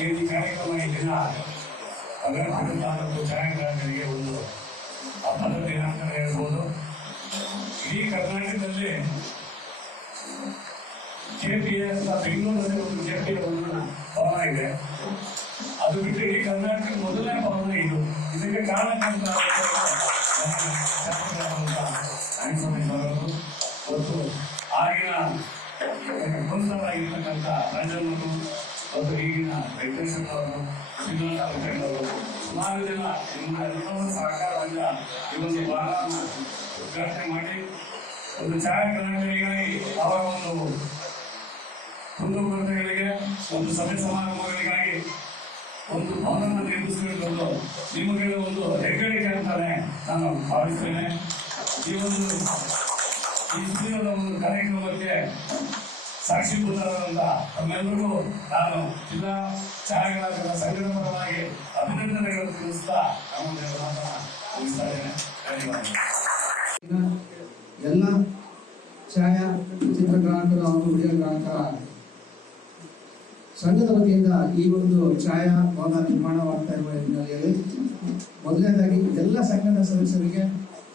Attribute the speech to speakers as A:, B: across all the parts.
A: ಈ ಕಾರ್ಯಕ್ರಮ ಈ ದಿನ ಅಗರಪಟ್ಟು ತಾಲೂಕು ಒಂದು ಹಬ್ಬದ ಅಂತ ಹೇಳ್ಬೋದು ಇಡೀ ಕರ್ನಾಟಕದಲ್ಲಿ ಜೆ ಪಿ ಎಸ್ ಬೆಂಗಳೂರಲ್ಲಿ ಒಂದು ಜೆ ಪಿ ಒಂದು ಭವನ ಇದೆ ಅದು ಬಿಟ್ಟು ಇಡೀ ಕರ್ನಾಟಕದ ಮೊದಲನೇ ಭವನ ಇದು ಇದಕ್ಕೆ ಕಾರಣ ಅಂತ ಮತ್ತು ಆಗಿನ ಮುಂದರಾಗಿರ್ತಕ್ಕಂಥ ರಂಜನರು ಮತ್ತು ಈಗಿನ ರೈತ ಅವರು ಶ್ರೀನಿವಾಸ ಅವರು ಸುಮಾರು ಸಹಕಾರದಿಂದ ಈ ಒಂದು ಉದ್ಘಾಟನೆ ಮಾಡಿ. ಒಂದು ಛಾಯಾಗ್ರಾಹಕರಿಗಾಗಿ ಅವರ ಒಂದು ಕುಂದುಕೊರತೆಗಳಿಗೆ ಒಂದು ಸಭೆ ಸಮಾರಂಭಗಳಿಗಾಗಿ ಒಂದು ಭವನವನ್ನು ನಿರ್ಮಿಸಿಕೊಂಡು ನಿಮಗೆ ಒಂದು ಹೆಗ್ಗಳಿಕೆ ಅಂತಾನೆ ನಾನು ಭಾವಿಸ್ತೇನೆ. ಈ ಒಂದು ಈ ಒಂದು ಕಾರ್ಯಕ್ರಮಕ್ಕೆ ಸಾಕ್ಷೀಭೂತರಾದಂಥ ತಮ್ಮೆಲ್ಲರಿಗೂ ನಾನು ಜಿಲ್ಲಾ ಛಾಯಾಗ್ರಾಹಕರ ಸಂಘದ ಪರವಾಗಿ ಅಭಿನಂದನೆಗಳು ತಿಳಿಸ್ತಾ ನಮ್ಮ ಮಾತನ್ನ ಮುಗಿಸ್ತಾ ಇದ್ದೇನೆ
B: ಎಲ್ಲ ಛಾಯಾ ಚಿತ್ರಗ್ರಾಹಕರು ಹಾಗೂ ವಿಡಿಯೋ ಗ್ರಾಹಕರ ಸಂಘದ ವತಿಯಿಂದ ಈ ಒಂದು ಛಾಯಾ ಭವನ ನಿರ್ಮಾಣವಾಗ್ತಾ ಇರುವ ಹಿನ್ನೆಲೆಯಲ್ಲಿ ಮೊದಲನೇದಾಗಿ ಎಲ್ಲ ಸಂಘದ ಸದಸ್ಯರಿಗೆ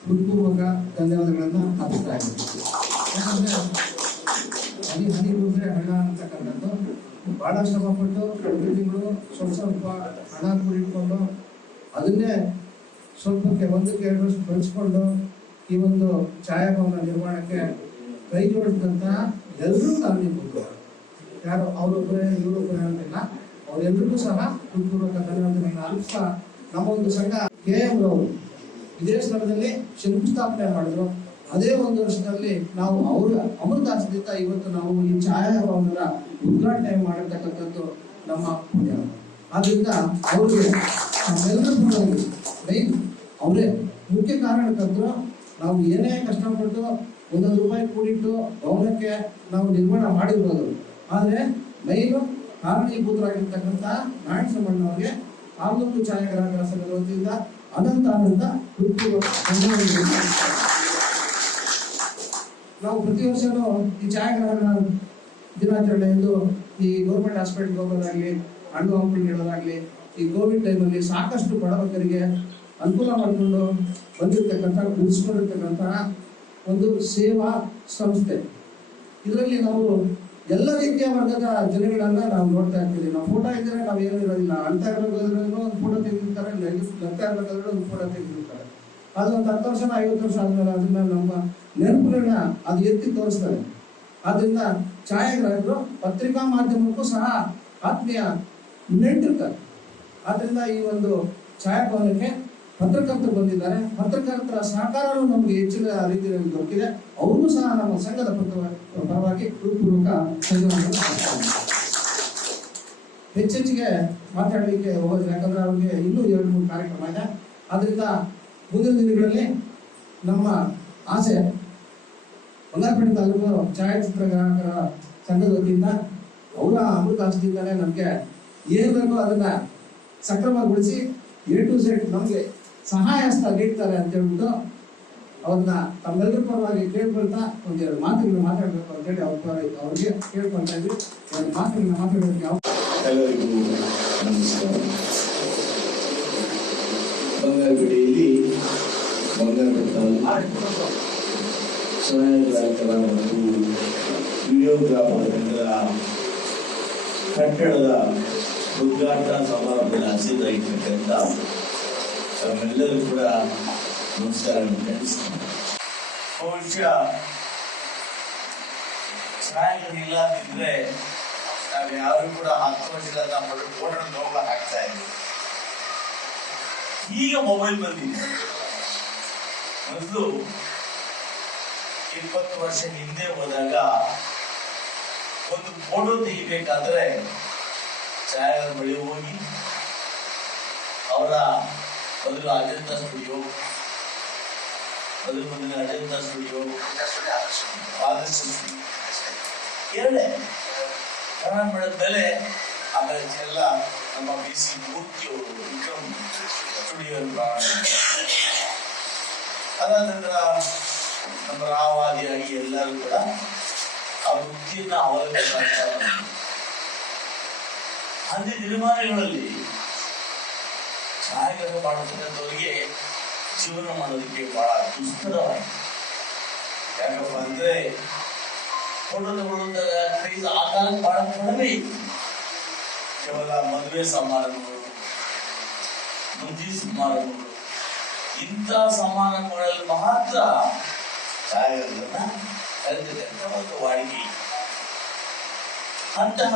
B: ಹೃತ್ಪೂರ್ವಕ ಧನ್ಯವಾದಗಳನ್ನು ಅರ್ಪಿಸ್ತಾ ಇದ್ದೀನಿ. ಹನಿ ಹನಿ ಮುದ್ರೆ ಹಣ ಅಂತಕ್ಕಂಥದ್ದು. ಭಾಳ ಶ್ರಮಪಟ್ಟು ತಿಂಗಳು ಸ್ವಲ್ಪ ಸ್ವಲ್ಪ ಹಣ ಕೂಡಿಟ್ಕೊಂಡು ಅದನ್ನೇ ಸ್ವಲ್ಪಕ್ಕೆ ಒಂದಕ್ಕೆ ಎರಡು ವರ್ಷ ಬಳಸ್ಕೊಂಡು ಈ ಒಂದು ಛಾಯಾಭವನ ನಿರ್ಮಾಣಕ್ಕೆ ಕೈ ಜೋಡಿಸಿದಂತ ಎಲ್ಲರೂ ಕಾರಣೀಭೂತರು ಯಾರು ಅವರೊಬ್ಬರೇ ಇವರೊಬ್ಬರೇ ಅಂತಿಲ್ಲ ಅವರೆಲ್ಲರಿಗೂ ಸಹ ಹೃತ್ಪೂರ್ವಕ ಧನ್ಯವಾದಗಳನ್ನು ಅರ್ಪಿಸ್ತಾ ನಮ್ಮ ಒಂದು ಸಂಘ ಕೆ ಎಂ ರವರು ಇದೇ ಸ್ಥಳದಲ್ಲಿ ಶಂಕುಸ್ಥಾಪನೆ ಮಾಡಿದ್ರು. ಅದೇ ಒಂದು ವರ್ಷದಲ್ಲಿ ನಾವು ಅವರ ಅಮೃತಾಸದಿಂದ ಇವತ್ತು ನಾವು ಈ ಛಾಯಾಭವನದ ಉದ್ಘಾಟನೆ ಮಾಡಿರ್ತಕ್ಕಂಥದ್ದು ನಮ್ಮ ಪುಣ್ಯ ಆದ್ರಿಂದ ಅವ್ರಿಗೆ ನಮ್ಮೆಲ್ಲರ ಪರವಾಗಿ ಮೈನ್ ಅವರೇ ಮುಖ್ಯ ಕಾರಣಕ್ಕಂತೂ ನಾವು ಏನೇ ಕಷ್ಟಪಟ್ಟು ಒಂದೊಂದು ರೂಪಾಯಿ ಕೂಡಿಟ್ಟು ಭವನಕ್ಕೆ ನಾವು ನಿರ್ಮಾಣ ಮಾಡಿರ್ಬೋದು ಆದರೆ ಮೈನು ಕಾರಣೀಭೂತರಾಗಿರ್ತಕ್ಕಂಥ ನಾರಾಯಣ ಸಮಣ್ಣವ್ರಿಗೆ ಆಲೂರು ಛಾಯಾಗ್ರಾಹಕರ ಸಂಘದ ವತಿಯಿಂದ ಅನಂತ ಅನಂತ. ನಾವು ಪ್ರತಿ ವರ್ಷನೂ ಈ ಛಾಯಾಗ್ರಹಣ ದಿನಾಚರಣೆ ಎಂದು ಈ ಗೌರ್ಮೆಂಟ್ ಹಾಸ್ಪಿಟಲ್ಗೆ ಹೋಗೋದಾಗ್ಲಿ, ಹಣ್ಣು ಹಂಪಲು ನೀಡೋದಾಗ್ಲಿ ಈ ಕೋವಿಡ್ ಟೈಮಲ್ಲಿ ಸಾಕಷ್ಟು ಬಡವಕರಿಗೆ ಅನುಕೂಲ ಮಾಡಿಕೊಂಡು ಬಂದಿರತಕ್ಕಂಥ ಉಳಿಸ್ಕೊಂಡಿರ್ತಕ್ಕಂತಹ ಒಂದು ಸೇವಾ ಸಂಸ್ಥೆ. ಇದರಲ್ಲಿ ನಾವು ಎಲ್ಲ ರೀತಿಯ ವರ್ಗದ ಜನಗಳನ್ನ ನಾವು ನೋಡ್ತಾ ಇರ್ತೀವಿ. ನಾವು ಫೋಟೋ ಇದ್ದರೆ ನಾವು ಏನು ಇರೋದಿಲ್ಲ ಅಂತ ಇರಬೇಕಾದ್ರೂ ಒಂದು ಫೋಟೋ ತೆಗೆದಿರ್ತಾರೆ ನಗ್ತಾ ಇರಬೇಕಾದ್ರೂ ಒಂದು ಫೋಟೋ ತೆಗೆದಿರ್ತಾರೆ. ಅದು ಒಂದು ಹತ್ತು ವರ್ಷ ಐವತ್ತು ವರ್ಷ ಆದ್ಮೇಲೆ ಅದನ್ನ ನಮ್ಮ ನೆನಪುಗಳನ್ನ ಅದು ಎತ್ತಿ ತೋರಿಸ್ತಾರೆ. ಆದ್ರಿಂದ ಛಾಯಾಗ್ರಾಹಕರು ಪತ್ರಿಕಾ ಮಾಧ್ಯಮಕ್ಕೂ ಸಹ ಆತ್ಮೀಯ ನೆಂಟಿರ್ತಾರೆ ಆದ್ರಿಂದ ಈ ಒಂದು ಛಾಯಾಭವನಕ್ಕೆ ಪತ್ರಕರ್ತರು ಬಂದಿದ್ದಾರೆ. ಪತ್ರಕರ್ತರ ಸಹಕಾರವೂ ನಮಗೆ ಹೆಚ್ಚಿನ ರೀತಿಯಲ್ಲಿ ದೊರಕಿದೆ. ಅವರು ಸಹ ನಮ್ಮ ಸಂಘದ ಪರ- ಪರವಾಗಿ ಹೃತ್ಪೂರ್ವಕ. ಹೆಚ್ಚೆಚ್ಚಿಗೆ ಮಾತಾಡಲಿಕ್ಕೆ ಹೋಗೋದು ಯಾಕಂದ್ರೆ ಅವ್ರಿಗೆ ಇನ್ನೂ ಎರಡು ಮೂರು ಕಾರ್ಯಕ್ರಮ ಇದೆ. ಆದ್ರಿಂದ ಮುಂದಿನ ದಿನಗಳಲ್ಲಿ ನಮ್ಮ ಆಸೆ ಬಂಗಾರಪೇಟೆ ತಾಲೂಕು ಛಾಯಾಚಿತ್ರಗ್ರಾಹಕರ ಸಂಘದ ವತಿಯಿಂದ ಅವರ ಅಮೃತ ಆಸೆಯಿಂದಲೇ ನಮಗೆ ಏನು ಬೇಕೋ ಅದನ್ನು ಸಕ್ರಮಗೊಳಿಸಿ ಎ ಟು ಸೆಟ್ ನಮಗೆ ಸಹಾಯ ನೀಡ್ತಾರೆ ಅಂತ ಹೇಳ್ಬಿಟ್ಟು ಅವ್ರನ್ನ ತಮ್ಮೆಲ್ಲರ ಪರವಾಗಿ ಕೇಳ್ಕೊಳ್ತಾ ಒಂದೆರಡು ಮಾತುಗಳು ಮಾತಾಡ್ಬೇಕು ಅಂತ ಹೇಳಿ ಅವ್ರ ಪರ ಅವ್ರಿಗೆ ಕೇಳ್ಕೊಳ್ತಾ ಇದ್ವಿ. ಎರಡು ಮಾತುಗಳನ್ನ ಮಾತಾಡೋದಕ್ಕೆ
C: ಎಲ್ಲರಿಗೂ ನಮಸ್ಕಾರ. ಬಂಗಾರಪೇಟೆಯಲ್ಲಿ ಬಂಗಾರಪೇಟೆ ಛಾಯಾಗ್ರಾಹಕರ ಮತ್ತು ವಿಡಿಯೋಗ್ರಾಫರ್ಗಳ ಕಟ್ಟಡದ ಉದ್ಘಾಟನಾ ಸಮಾರಂಭದಲ್ಲಿ ಹಸಿದಾಗಿರ್ತಕ್ಕಂಥ ತಮ್ಮೆಲ್ಲರೂ ಕೂಡ ನಮಸ್ಕಾರ ಬಹುಶಃ ಛಾಯಾಗ್ರಹಣ ಇಲ್ಲದಿದ್ರೆ ನಾವು ಯಾರು ಕೂಡ ಹತ್ತು ವರ್ಷದ ನಮ್ಮ ಫೋಟೋ ನೋಡ್ಲಿಕ್ಕೆ ಆಗ್ತಾ ಇದ್ದೀವಿ. ಈಗ ಮೊಬೈಲ್ ಬಂದಿದೆ. ಮೊದಲು ಇಪ್ಪತ್ತು ವರ್ಷ ಹಿಂದೆ ಹೋದಾಗ ಒಂದು ಫೋಟೋ ತೆಗಿಬೇಕಾದ್ರೆ ಛಾಯಾಗ್ರ ಬಳಿ ಹೋಗಿ ಅವರ ಮೊದಲು ಅಜಂತಾ ಸ್ಟುಡಿಯೋ ಮೊದಲು ಮೊದಲು ಅಜಂತಾ ಸ್ಟುಡಿಯೋ ಆದರ್ಶ ಎರಡೇ ಕನ್ನಡ ಮಾಡಿದ್ಮೇಲೆ ಆಮೇಲೆ ಎಲ್ಲ ನಮ್ಮ ಬಿ ಸಿ ಮೂರ್ತಿಯವರು ವಿಕ್ರಮ್ ಸ್ಟುಡಿಯೋ ಅದಾದ ನಂತರ ನಮ್ಮ ರಾವಾದಿಯಾಗಿ ಎಲ್ಲರೂ ಕೂಡ ಆ ವೃತ್ತಿಯನ್ನ ಅವಲಂಬಿಸಿ ಅಂದಿನ ದಿನಮಾನಗಳಲ್ಲಿ ಛಾಯಾಗ್ರಹ ಮಾಡತಕ್ಕಂಥವ್ರಿಗೆ ಜೀವನ ಮಾಡೋದಕ್ಕೆ ಬಹಳ ದುಸ್ತರವಾಗಿದೆ. ಯಾಕಪ್ಪ ಅಂದ್ರೆ ಫೋಟೋ ತಗೊಳ್ಳುವಂತ ಕ್ರೈಸ್ ಆ ಕಾಲಕ್ಕೆ ಬಹಳ ಕಡಿಮೆ ಇತ್ತು. ಕೇವಲ ಮದುವೆ ಸಮಾರಂಭಗಳು ಬುದ್ಧಿ ಸಮಾರಂಭಗಳು ಇಂಥ ಸಮಾರಂಭಗಳಲ್ಲಿ ಮಾತ್ರ ಕಾರ್ಯಗಳನ್ನು ಕಲಿತಕ್ಕಂಥ ಒಂದು ವಾಡಿಕೆ. ಅಂತಹ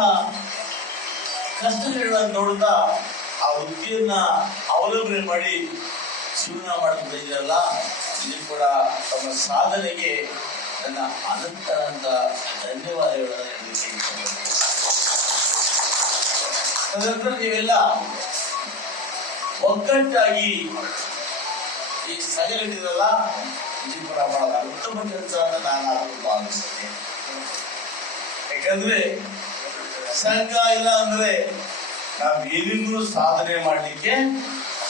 C: ಕಷ್ಟಗಳನ್ನು ನೋಡ್ತಾ ಆ ವೃತ್ತಿಯನ್ನ ಅವಲಂಬನೆ ಮಾಡಿ ಜೀವನ ಮಾಡುತ್ತಿದ್ದೀರಲ್ಲ ಇದು ಕೂಡ ತಮ್ಮ ಸಾಧನೆಗೆ ನನ್ನ ಅನಂತರಂತ ಧನ್ಯವಾದಗಳನ್ನು ನೀವೆಲ್ಲ ಒಗ್ಗಟ್ಟಾಗಿ ಈ ಸಂಘಟಿದಿರಲ್ಲ ಜೀವನ ಬಹಳ ಉತ್ತಮ ಕೆಲಸ ಅಂತ ನಾನು ಭಾವಿಸ್ತೇನೆ ಯಾಕಂದ್ರೆ ಸಂಘ ಇಲ್ಲ ಅಂದ್ರೆ ನಾವ್ ಏನಿದ್ರು ಸಾಧನೆ ಮಾಡಲಿಕ್ಕೆ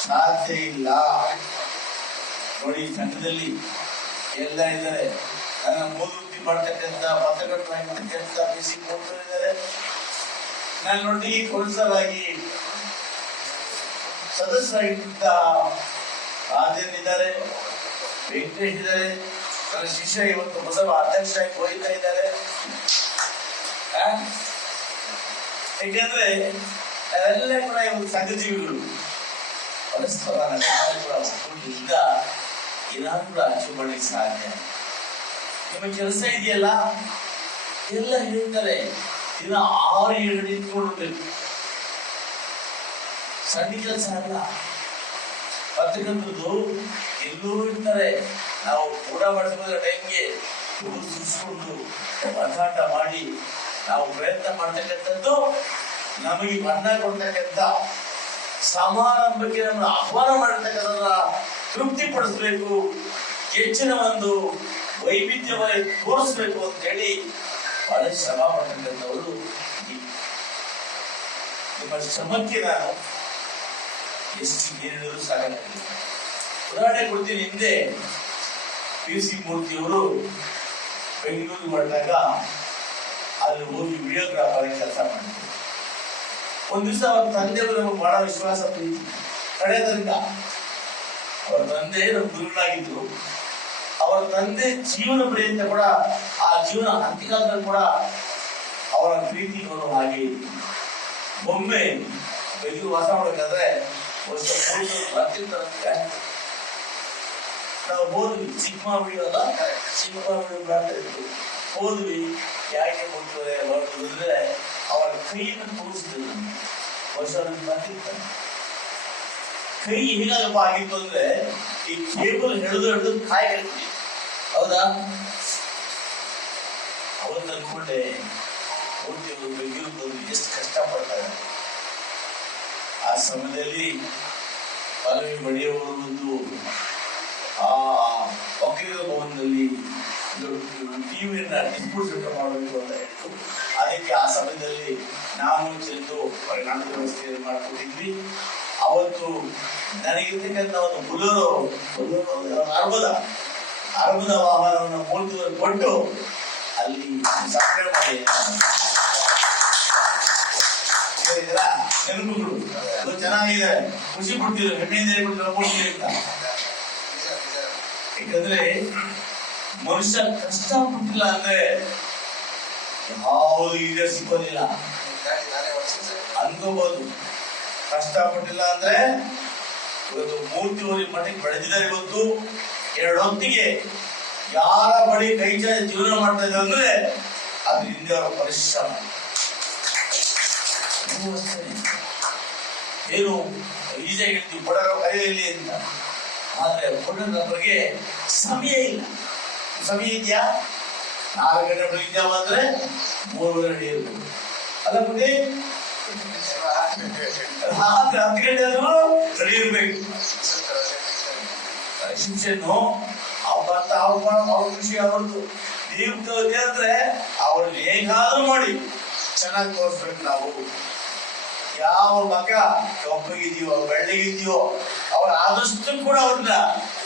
C: ಸಾಧ್ಯ ಇಲ್ಲ. ನೋಡಿ, ಸಂಘದಲ್ಲಿ ಎಲ್ಲ ಇದ್ದಾರೆ. ನನ್ನ ಮಾಡ್ತಕ್ಕಂತ ಮಾಡ್ತಕ್ಕಂಥ ಪತ್ರಕರ್ತರಾಗಿರ್ತಕ್ಕಂಥ ಬಿಸಿ ಇದ್ದಾರೆ. ನನ್ನೊಟ್ಟಿಗೆ ಕೌನ್ಸಲರ್ ಸದಸ್ಯರಾಗಿದ್ದ ರಾಜನ್ ಇದ್ದಾರೆ ವೆಂಕಟೇಶ್ ಇದ್ದಾರೆ ನನ್ನ ಶಿಷ್ಯ ಇವತ್ತು ಬಸವ ಅಧ್ಯಕ್ಷರಾಗಿ ಹೋಗ್ತಾ ಇದ್ದಾರೆ ಆ? ಯಾಕೆಂದ್ರೆ ಎಲ್ಲ ಕೂಡ ಇವರು ಸಂಘಜೀವಿಗಳು ಪರಸ್ಪರ ಒಗ್ಗೂಡಿನಿಂದ ಏನಾದ್ರೂ ಕೂಡ ಮಾಡ್ಲಿಕ್ಕೆ ಸಾಧ್ಯ ನಿಮ್ಮ ಕೆಲಸ ಇದೆಯಲ್ಲ? ಎಲ್ಲ ಹೇಳ್ತಾರೆ. ದಿನ ಆರು ಏಳು ನಿಂತ್ಕೊಂಡು ಸಣ್ಣ ಕೆಲಸ ಅಲ್ಲ. ಪತ್ರಕರ್ತದ್ದು ಎಲ್ಲೂ ಇರ್ತಾರೆ ನಾವು ಊಟ ಮಾಡಿಸ್ಬೋದ್ರ ಟೈಮ್ಗೆ ಸುಸ್ಕೊಂಡು ಒದ್ದಾಟ ಮಾಡಿ ನಾವು ಪ್ರಯತ್ನ ಮಾಡ್ತಕ್ಕಂಥದ್ದು ನಮಗೆ ಬಣ್ಣ ಕೊಡ್ತಕ್ಕಂಥ ಸಮಾರಂಭಕ್ಕೆ ನಮ್ಮನ್ನು ಆಹ್ವಾನ ಮಾಡತಕ್ಕಂಥ ತೃಪ್ತಿ ಪಡಿಸ್ಬೇಕು ಹೆಚ್ಚಿನ ಒಂದು ವೈವಿಧ್ಯವಾಗಿ ತೋರಿಸ್ಬೇಕು ಅಂತ ಹೇಳಿ ಬಹಳ ಶ್ರಮ ಪಡ್ತಕ್ಕಂಥವರು. ನಿಮ್ಮ ಶ್ರಮಕ್ಕೆ ನಾನು ಎಷ್ಟು ನೀರಿಡಿದ್ರು ಸಾಕಾಗಿದೆ ಉದಾಹರಣೆ ಕೊಡ್ತೀನಿ ಹಿಂದೆ. ಪಿ ಸಿ ಮೂರ್ತಿಯವರು ಬೆಂಗಳೂರು ಮಾಡಿದಾಗ ಅಲ್ಲಿ ಹೋಗಿ ವಿಡಿಯೋಗ್ರಾಫರ್ ಕೆಲಸ ಮಾಡಿದ್ರು. ಒಂದ್ ದಿವಸ ಅವ್ರ ತಂದೆಯವರು ನಮಗೆ ಬಹಳ ವಿಶ್ವಾಸ ಪ್ರೀತಿ ಕಡೆ ತನಕ ಅವ್ರ ತಂದೆ ನಮ್ಮ ಗುರುಗಳಾಗಿದ್ರು ಅವರ ತಂದೆ ಜೀವನ ಪ್ರಯತ್ನ ಕೂಡ, ಆ ಜೀವನ ಅಂತ್ಯಕಾಲದಲ್ಲಿ ಕೂಡ ಅವರ ಪ್ರೀತಿ ಗೌರವ ಹಾಗೆ ಒಮ್ಮೆ ಬೆಂಗಳೂರು ವಾಸ ನಾವು ಹೋದ್ವಿ ಯಾಕೆ ಹೋಗ್ತಾರೆ ಹೊರಟು ಅವರ ಕೈಯನ್ನು ತೋರಿಸಿದ್ರು ಬರ್ತಿರ್ತಾರೆ ಕೈ ಆಗಿತ್ತು ಅಂದ್ರೆ ಈ ಕೇಬಲ್ ಹಿಡಿದು ಹಿಡಿದು ಕಾಯಿ ಹೌದಾ ಅವತ್ತು ಅನ್ಕೊಂಡೆ ಮೂರ್ತಿಯವರು ಬೆಂಗಳೂರು ಎಷ್ಟು ಕಷ್ಟಪಡ್ತಾರೆ ಸಮಯದಲ್ಲಿ ಪದವಿ ಪಡೆಯುವವರು ಒಂದು ಆ ವಕೀಲರ ಭವನದಲ್ಲಿ ಟಿವಿಯನ್ನ ಟಿಪ್ಪು ಸೆಟಲ್ ಮಾಡಬೇಕು ಅಂತ ಹೇಳಿದ್ರು. ಅದಕ್ಕೆ ಆ ಸಮಯದಲ್ಲಿ ನಾನು ಚೆಂದು ಪರಿಣಾಮ ವ್ಯವಸ್ಥೆಯನ್ನು ಮಾಡಿಕೊಟ್ಟಿದ್ವಿ. ಅವತ್ತು ನನಗಿರ್ತಕ್ಕಂಥ ಒಂದು ಬುಲೋರೋ ಅರ್ಬದ ಅರ್ಬದ ವಾಹನವನ್ನು ಮೂರ್ತಿ ಕೊಟ್ಟು ಅಲ್ಲಿ ಹೇಳಿದ್ರ ನೆನಪುಗಳು ಚೆನ್ನಾಗಿದೆ. ಖುಷಿ ಪಡ್ತಿದ್ರು ಹೆಮ್ಮೆಯಿಂದ ಹೇಳ್ಬಿಟ್ಟು ಅಂತ. ಯಾಕಂದ್ರೆ ಮನುಷ್ಯ ಕಷ್ಟ ಪಟ್ಟಿಲ್ಲ ಅಂದ್ರೆ ಯಾವುದು ಈಗ ಸಿಕ್ಕೋದಿಲ್ಲ. ಅನ್ಕೋಬಹುದು. ಕಷ್ಟಪಟ್ಟಿಲ್ಲ ಅಂದ್ರೆ ಇವತ್ತು ಮೂರ್ತಿಯವರಿ ಮಟ್ಟಿಗೆ ಬೆಳೆದಿದ್ದಾರೆ ಇವತ್ತು. ಎರಡು ಹೊತ್ತಿಗೆ ಯಾರ ಬಳಿ ಕೈ ಚಾಚಿ ಜೀವನ ಮಾಡ್ತಾ ಇದ್ದಾರೆ ಅಂದ್ರೆ ಅದು ಹಿಂದೆ ಅವರ ಪರಿಶ್ರಮ. ಏನು ಈಜಾಗಿ ಹೇಳ್ತೀವಿ, ಬಡವರ ಕರೆಯಲ್ಲಿ ಅಂತ. ಆದ್ರೆ ಬಗ್ಗೆ ಸಮಯ ಇಲ್ಲ. ಸಮಯ ಇದೆಯಾ? ನಾಲ್ಕು ಗಂಟೆ ಬೆಳಿಗ್ಗೆ ಅಂದ್ರೆ ಮೂರುವರೆ ಅಡಿ ಇರ್ಬೋದು ಅಲ್ಲ ಬುದ್ಧಿ ರಾತ್ರಿ ಹತ್ತು ಗಂಟೆ ಆದ್ರೂ ರೆಡಿ ಇರ್ಬೇಕು. ಶಿಕ್ಷೆಯನ್ನು ಅವತ್ತ ಅವ್ರ ಅವ್ರ ಖುಷಿ, ಅವ್ರದ್ದು. ನೀವು ಅಂದ್ರೆ ಅವ್ರನ್ನ ಹೇಗಾದ್ರೂ ಮಾಡಿ. ಚೆನ್ನಾಗಿ ತೋರಿಸ್ಬೇಕು ನಾವು. ಯಾವ ಮಗ ಕಪ್ಪಗಿದೆಯೋ ಬೆಳ್ಳಗಿದೆಯೋ ಅವ್ರ ಆದಷ್ಟು ಕೂಡ ಅವ್ರನ್ನ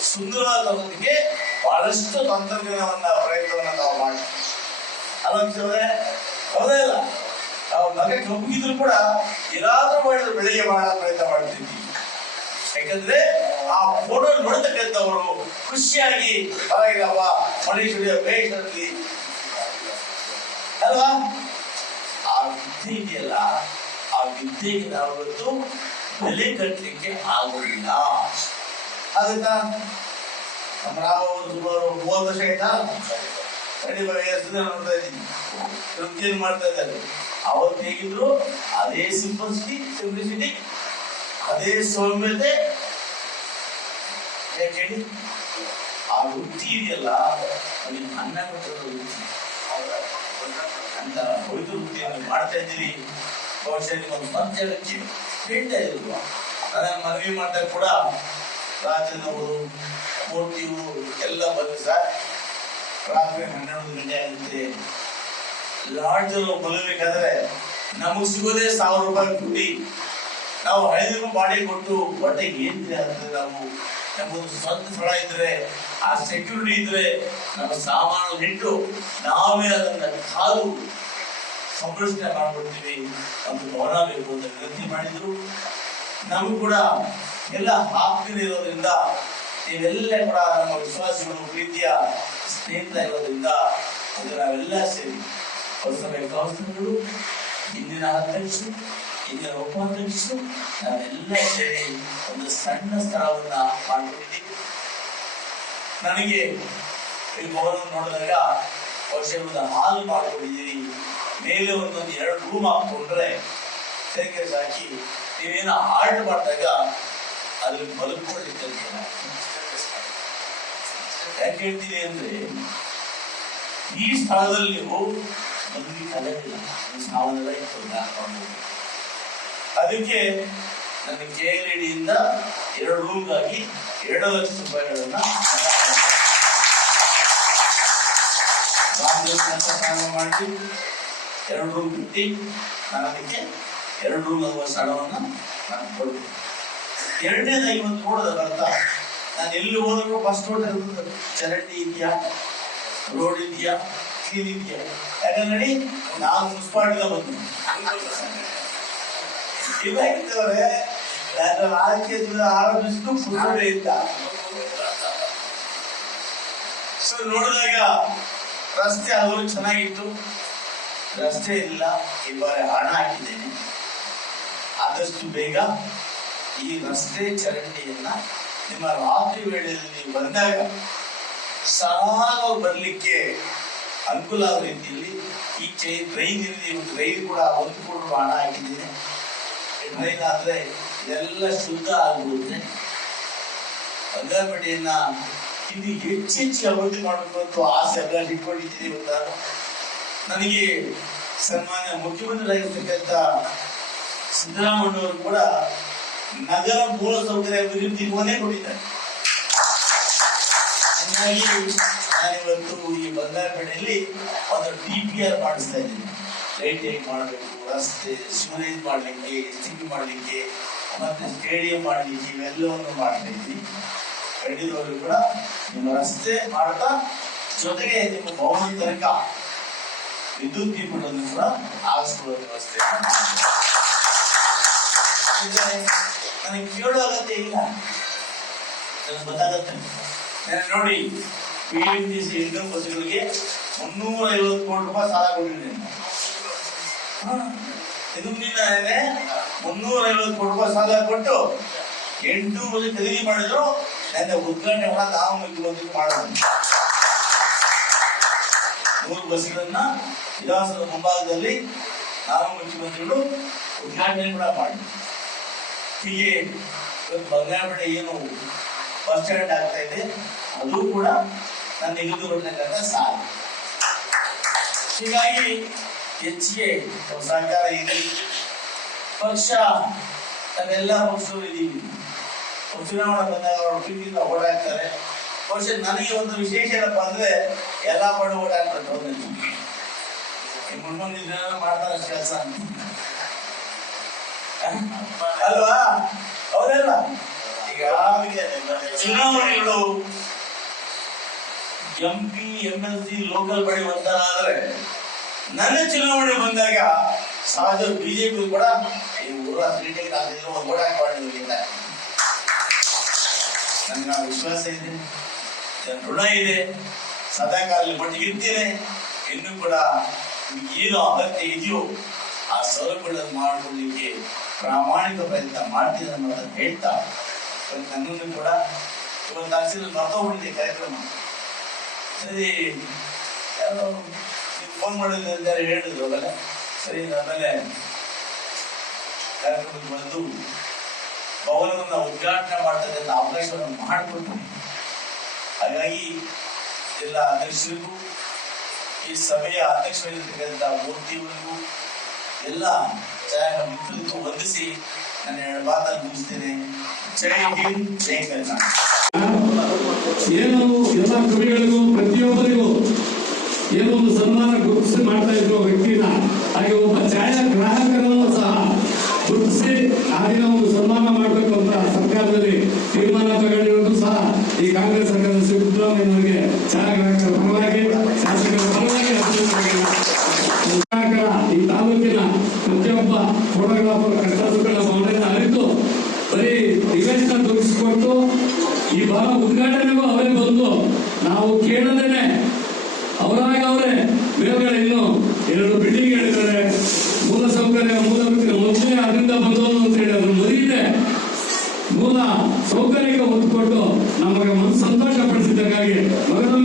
C: ಸುಂದರವಾದ ತರೋದಕ್ಕೆ ಬಹಳಷ್ಟು ತಂತ್ರಜ್ಞಾನವನ್ನ, ಪ್ರಯತ್ನವನ್ನ ನಾವು ಮಾಡ್ತೀವಿ. ಅಲ್ಲ ಹೌದೇ ಇಲ್ಲ? ಅವ್ರ ಮಗ ಕಬ್ಬಿದ್ರು ಕೂಡ ಏನಾದ್ರೂ ಮಾಡಿದ್ರು ಬೆಳಿಗ್ಗೆ ಪ್ರಯತ್ನ ಮಾಡ್ತಿದ್ವಿ. ಯಾಕಂದ್ರೆ ಆ ಫೋಟೋ ನೋಡ್ತಕ್ಕಂಥವ್ರು ಖುಷಿಯಾಗಿ ಪರವಾಗಿಲ್ಲಪ್ಪ ಮನುಷ್ಯರಿಗೆ ಬೇಷರಲ್ಲಿ ಅಲ್ವಾ? ಆ ವಿದ್ಯೆ ಇದೆಯಲ್ಲ ವಿದ್ಯೆಗೆ ನಾವು ಇವತ್ತು ಬೆಲೆ ಕಟ್ಟಲಿಕ್ಕೆ ಆಗುದಿಲ್ಲ ಅದಕ್ಕೆ ಅವರು ಸುಮಾರು ಮೂವತ್ತು ವರ್ಷ ಆಯ್ತಾ? ಕಡಿಮೆ ವಯಸ್ಸಿನ ನೋಡ್ತಾ ಇದ್ದೀನಿ. ಮಾಡ್ತಾ ಇದ್ದಾರೆ? ಅವತ್ತು ಹೇಗಿದ್ರು ಅದೇ ಸಿಂಪಲ್ಸಿಟಿ ಸಿಂಪ್ಲಿಸಿಟಿ ಅದೇ ಸೌಮ್ಯತೆ. ಯಾಕೆ ಆ ವೃತ್ತಿ ಇದೆಯಲ್ಲ, ಅಲ್ಲಿ ಅನ್ನ ಕೊಟ್ಟಿರೋ ವೃತ್ತಿ. ಅಂತ ಉಳಿದು ವೃತ್ತಿಯನ್ನು ಮಾಡ್ತಾ ಇದ್ದೀರಿ. ಬಹುಶಃ ನಿಮ್ಮೊಂದು ಮತ್ತೆ ಹೇಳಿ ಹೇಳ್ತಾ ಇದ್ರು ನನ್ನ ಮನವಿ ಮಾಡಿದಾಗ ಕೂಡ ರಾಜನವರು ಮೂರ್ತಿಯವರು ಎಲ್ಲ ಬಂದು ಸರ್ ರಾತ್ರಿ ಹನ್ನೆರಡು ಗಂಟೆ ಆಗುತ್ತೆ ಲಾಡ್ಜ್ ಬರಬೇಕಾದ್ರೆ ನಮಗ್ ಸಿಗೋದೇ ಸಾವಿರ ರೂಪಾಯಿ ಕೊಟ್ಟಿ ನಾವು ಐದು ಮಾಡಿ ಕೊಟ್ಟು ಹೊಟ್ಟೆಗೆ ಏನ್ ಅಂದ್ರೆ ನಾವು ನಮ್ಮದು ಸ್ವಂತ ಸ್ಥಳ ಇದ್ರೆ ಆ ಸೆಕ್ಯೂರಿಟಿ ಇದ್ರೆ ನಮ್ಮ ಸಾಮಾನು ಇಟ್ಟು ನಾವೇ ಅದನ್ನ ಕಾದು ಸಂರಕ್ಷಣೆ ಮಾಡ್ಕೊಡ್ತೀವಿ ಅಂತ ಗೌರವ ಬೇಕು ಅಂತ ವಿನಂತಿ ಮಾಡಿದ್ರು. ನಮಗೂ ಕೂಡ ಎಲ್ಲ ಇರೋದ್ರಿಂದ, ನೀವೆಲ್ಲ ಕೂಡ ನಮ್ಮ ವಿಶ್ವಾಸಿಗಳು, ಪ್ರೀತಿಯ ಸ್ನೇಹಿತ ಇರೋದ್ರಿಂದ ಅದು ನಾವೆಲ್ಲ ಸೇರಿ ಹೊಸಬೆ ಕೌನ್ಸಿಲರ್ಗಳು ಇಂದಿನ ಅಧ್ಯಕ್ಷರು ಇಂದಿನ ಉಪಾಧ್ಯಕ್ಷರು ನಾವೆಲ್ಲ ಸೇರಿ ಒಂದು ಸಣ್ಣ ಸ್ಥಳವನ್ನ ಮಾಡಿಕೊಂಡಿದ್ದೀವಿ. ನನಗೆ ಈ ಭವನ ನೋಡಿದಾಗ ವರ್ಷ ಒಂದು ಹಾಲ್ ಮಾಡ್ಕೊಂಡಿದ್ದೀರಿ ಮೇಲೆ ಒಂದೊಂದು ಎರಡು ರೂಮ್ ಹಾಕೊಂಡ್ರೆ ತೆರಿಗೆ ಹಾಕಿ ನೀವೇನೋ ಆರ್ಟ್ ಮಾಡಿದಾಗ ಅದ್ರಲ್ಲಿ ಮಲ್ಕೊಳ್ಳಿಕ್ಕೆ ಯಾಕೆ ಹೇಳ್ತೀನಿ ಅಂದ್ರೆ ಈ ಸ್ಥಳದಲ್ಲಿ ನೀವು ಮದುವೆ ಕಲೆಯಿಲ್ಲ ನೀವು ಸಾವನ್ನೆಲ್ಲ ಇತ್ತು ಅದಕ್ಕೆ ನನ್ನ ಕೆ ಎಲ್ ಇಂದ ಎರಡು ರೂಮ್ಗಾಗಿ ಎರಡು ಲಕ್ಷ ರೂಪಾಯಿಗಳನ್ನ ರಾಮದೇವಸ್ಥಾನ ಪ್ರಾರಂಭ ಮಾಡಿ ಎರಡು ರೂಮ್ ಬಿಟ್ಟು ನಾನು ಅದಕ್ಕೆ ಎರಡು ರೂಮ್ ಆಗುವ ಸ್ಥಳವನ್ನು ನಾನು ಕೊಡ್ತೀನಿ ಎರಡನೇದಾಗಿ ಒಂದು ನೋಡೋದ ಬರ್ತಾ ನಾನು ಎಲ್ಲಿ ಹೋದ್ರು ಫಸ್ಟ್ ರೋಡ್ ಚರಂಡಿ ಇದೆಯಾ ರೋಡ್ ಇದೆಯಾ ಕ್ಲೀನ್ ಇದೆಯಾ ಯಾಕಂದ್ರೆ ನಾನು ಮುನ್ಸಿಪಾಲ್ಟಿಗೆ ಬಂದು ಇವಾಗಿದ್ದವ್ರೆ ನಾನು ಆರೋಗ್ಯ ಆರೋಗ್ಯಕ್ಕೂ ಪುರುಷರೇ ಇಲ್ಲ ಸೊ ನೋಡಿದಾಗ ರಸ್ತೆ ಅದು ಚೆನ್ನಾಗಿತ್ತು. ರಸ್ತೆ ಇಲ್ಲ ಬಾರಿ ಹಣ ಹಾಕಿದ್ದೇನೆ. ಆದಷ್ಟು ಬೇಗ ಈ ರಸ್ತೆ ಚರಂಡಿಯನ್ನ ನಿಮ್ಮ ರಾತ್ರಿ ವೇಳೆಯಲ್ಲಿ ಬಂದಾಗ ಸರಾಗ ಬರಲಿಕ್ಕೆ ಅನುಕೂಲ ಆದ ರೀತಿಯಲ್ಲಿ ಈ ಚೈ ಟ್ರೈನ್ ಇದೆ ಟ್ರೈನ್ ಕೂಡ, ಒಂದು ಕೋಟಿ ಹಣ ಹಾಕಿದ್ದೇನೆ. ಟ್ರೈನ್ ಆದರೆ ಇದೆಲ್ಲ ಶುದ್ಧ ಆಗ್ಬಿಡುತ್ತೆ. ಬಂಗಾರಪೇಟೆಯನ್ನ ಇದು ಹೆಚ್ಚೆಚ್ಚು ಹೆಚ್ಚು ಅಭಿವೃದ್ಧಿ ಮಾಡಬೇಕು ಅಂತ ಆಸೆ ಎಲ್ಲ ಇಟ್ಕೊಂಡಿದ್ದೀನಿ ಇವತ್ತು ನಾನು. ನನಗೆ ಸನ್ಮಾನ್ಯ ಮುಖ್ಯಮಂತ್ರಿಯಾಗಿರ್ತಕ್ಕಂಥ ಸಿದ್ದರಾಮಯ್ಯವರು ಕೂಡ ನಗರ ಮೂಲಸೌಕರ್ಯ ಅಭಿವೃದ್ಧಿ ಮನೆ ಕೊಟ್ಟಿದ್ದಾರೆ. ಹಾಗಾಗಿ ನಾನಿವತ್ತು ಈ ಬಂಗಾರಪೇಟೆಯಲ್ಲಿ ಒಂದು ಡಿ ಪಿ ಆರ್ ಮಾಡಿಸ್ತಾ ಇದ್ದೀನಿ. ಲೈಟ್ ಮಾಡಬೇಕು, ರಸ್ತೆ ಸಿವರೇಜ್ ಮಾಡಲಿಕ್ಕೆ ಪಿ ಮಾಡಲಿಕ್ಕೆ, ಮತ್ತು ಸ್ಟೇಡಿಯಂ ಮಾಡಲಿಕ್ಕೆ ಇವೆಲ್ಲವನ್ನು ಮಾಡ್ತಾ ಇದ್ದೀನಿ. ಖಂಡಿತವಾಗ್ಲೂ ಕೂಡ ನಿಮ್ಮ ರಸ್ತೆ ಮಾಡ್ತಾ ಜೊತೆಗೆ ನಿಮ್ಮ ಭವನ ವಿದ್ಯುತ್ ದೀಪಗಳನ್ನು ಕೂಡ ಆಗಿಸ್ಕೊಳ್ಳೋ ವ್ಯವಸ್ಥೆ ನನಗೆ ಕೇಳೋ ಅಗತ್ಯ ಇಲ್ಲ. ನನಗೆ ಗೊತ್ತಾಗತ್ತೆ. ನೋಡಿ P M T C income ಬಸ್ಗಳಿಗೆ ಮುನ್ನೂರ ಐವತ್ತು ಕೋಟಿ ರೂಪಾಯಿ ಸಾಲ ಕೊಟ್ಟಿದ್ದೇನೆ ಇದು ಮುನ್ನೂರ ಐವತ್ತು ಕೋಟಿ ರೂಪಾಯಿ ಸಾಲ ಕೊಟ್ಟು ಎಂಟು ಬಸ್ ಖರೀದಿ ಮಾಡಿದ್ರು ನನ್ನ ಉದ್ಘಾಟನೆ ಕೂಡ ನಾವು ಮುಖ್ಯಮಂತ್ರಿ ಮಾಡೋಣ ಮೂರು ಬಸ್ಗಳನ್ನ ವಿಧಾನಸೌಧ ಮುಂಭಾಗದಲ್ಲಿ ನಾವು ಮುಖ್ಯಮಂತ್ರಿಗಳು ಉದ್ಘಾಟನೆ ಕೂಡ ಮಾಡಿ ಹೀಗೆ ಬಂಗಾರಪೇಟೆ ಏನು ಬಸ್ ಸ್ಟ್ಯಾಂಡ್ ಆಗ್ತಾ ಇದೆ. ಅದು ಕೂಡ ನನ್ನ ನಾನು ಬರ್ತಕ್ಕಂಥ ಸಾಲ ಹೀಗಾಗಿ ಹೆಚ್ಚಿಗೆ ಒಂದು ಸಹಕಾರ ಇದೆ. ಪಕ್ಷ, ನಾವೆಲ್ಲ ಪಕ್ಷಗಳು ಇದ್ದೀವಿ ಚುನಾವಣೆ ಬಂದಾಗ ಅವರು ಪ್ರೀತಿಯಿಂದ ಓಡಾಡ್ತಾರೆ. ಬಹುಶಃ ನನಗೆ ಒಂದು ವಿಶೇಷ ಏನಪ್ಪ ಅಂದ್ರೆ ಎಲ್ಲ ಪಡೆ ಓಡಾಡ್ತಾರೆ ಮುಂದಿನ ಮಾಡ್ತಾರೆ ಕೆಲಸ. ಅಲ್ವಾ? ಹೌದಲ್ಲ? ಈಗ ಚುನಾವಣೆಗಳು M P M L C local body ಒಂಥರ ಆದ್ರೆ ನನ್ನ ಚುನಾವಣೆ ಬಂದಾಗ ಸಹಜ ಬಿಜೆಪಿ ಕೂಡ ಈ ಊರ ಒಂದು ಹಾಕೊಂಡಿಲ್ಲ ನನಗೆ ನಾನು ವಿಶ್ವಾಸ ಇದೆ. ನನ್ನ ಋಣ ಇದೆ. ಸದಾಕಾಲ ಮಟ್ಟಿಗಿರ್ತೇನೆ ಇನ್ನೂ ಕೂಡ ಏನು ಅಗತ್ಯ ಇದೆಯೋ ಆ ಸೌಲಭ್ಯಗಳನ್ನು ಮಾಡಿಕೊಳ್ಳಿಕ್ಕೆ ಪ್ರಾಮಾಣಿಕ ಪ್ರಯತ್ನ ಮಾಡ್ತೀನಿ ಅನ್ನೋದನ್ನು ಹೇಳ್ತಾ ನನ್ನನ್ನು ಕೂಡ ಇವತ್ತು ಆಕ್ಚುಲಿ ಮರ್ತೋಗ್ಬಿಟ್ಟಿದೆ ಕಾರ್ಯಕ್ರಮ. ಸರಿ ಫೋನ್ ಮಾಡಿದ್ರೆ ಹೇಳಿದ್ರು ಆಮೇಲೆ ಸರಿ ಆಮೇಲೆ ಕಾರ್ಯಕ್ರಮಕ್ಕೆ ಬಂದು ಭವನವನ್ನು ಉದ್ಘಾಟನೆ ಮಾಡ್ತಕ್ಕಂಥ ಅವಕಾಶವನ್ನು ಮಾಡಿಕೊಟ್ಟು, ಹಾಗಾಗಿ ಎಲ್ಲ ಅಧ್ಯಕ್ಷರಿಗೂ ಈ ಸಭೆಯ ಅಧ್ಯಕ್ಷರಾಗಿರ್ತಕ್ಕಂಥ ಮೂರ್ತಿಯವರಿಗೂ ಎಲ್ಲ ಛಾಯಾ ಮಿತ್ರರಿಗೂ ವಂದಿಸಿ ನನ್ನ ಎರಡು ಮಾತನ್ನು ಮುಗಿಸ್ತೇನೆ. ಜೈ ಹಿಂದ್, ಜೈ ಕರ್ನಾಟಕ.
A: ಏನು ಎಲ್ಲ ಕವಿಗಳಿಗೂ, ಪ್ರತಿಯೊಬ್ಬರಿಗೂ ಏನೋ ಒಂದು ಸನ್ಮಾನ ಗುರುತಿಸಿ ಮಾಡ್ತಾ ಇದ್ರು ವ್ಯಕ್ತಿನ ಹಾಗೆ ಒಬ್ಬ ಛಾಯಾಗ್ರಾಹಕರನ್ನು ಸಹ ಗುರುತಿಸಿ ಆಗಿನ ಒಂದು ಸನ್ಮಾನ ಮಾಡಬೇಕು ಅಂತ ಸರ್ಕಾರದಲ್ಲಿ ತೀರ್ಮಾನ ತಗೊಂಡಿರೋದು ಸಹ ಈ ಕಾಂಗ್ರೆಸ್ ಸರ್ಕಾರದ ಸಿದ್ದರಾಮಯ್ಯನವರಿಗೆ ಛಾಯಾಗ್ರಾಹಕರ ಪರವಾಗಿ, ಶಾಸಕರ ಪರವಾಗಿ ಈ ತಾಲೂಕಿನ ಪ್ರತಿಯೊಬ್ಬ ಫೋಟೋಗ್ರಾಫರ್ ಕಷ್ಟ ಸುಖಗಳ ಭಾವನೆಯನ್ನು ಅರಿತು, ಬರೀ ನಿವೇಶನ ತೋರಿಸಿಕೊಟ್ಟು, ಈ ಭಾಗ ಉದ್ಘಾಟನೆಗೂ ಅವರೇ ಬಂದು ನಾವು ಕೇಳದೇನೆ. ಅವರಾಗ ಅವರೇ ಮೇಲ್ಗಡೆ ಇನ್ನು ಎರಡು ಬಿಲ್ಡಿಂಗ್ ಹೇಳಿದ್ದಾರೆ ಮೊದಲೇ ಬಂದವನು ಬಂದವರು ಅಂತ ಹೇಳಿ ಅದ್ರ ಮುರಿಯಿದೆ ಮೂಲ ಸೌಕರ್ಯಕ್ಕೆ ಒತ್ತು ನಮಗೆ ಮನಸ್ಸು ಸಂತೋಷ ಪಡಿಸಿದ್ದಕ್ಕಾಗಿ ಮಗದೊಮ್ಮೆ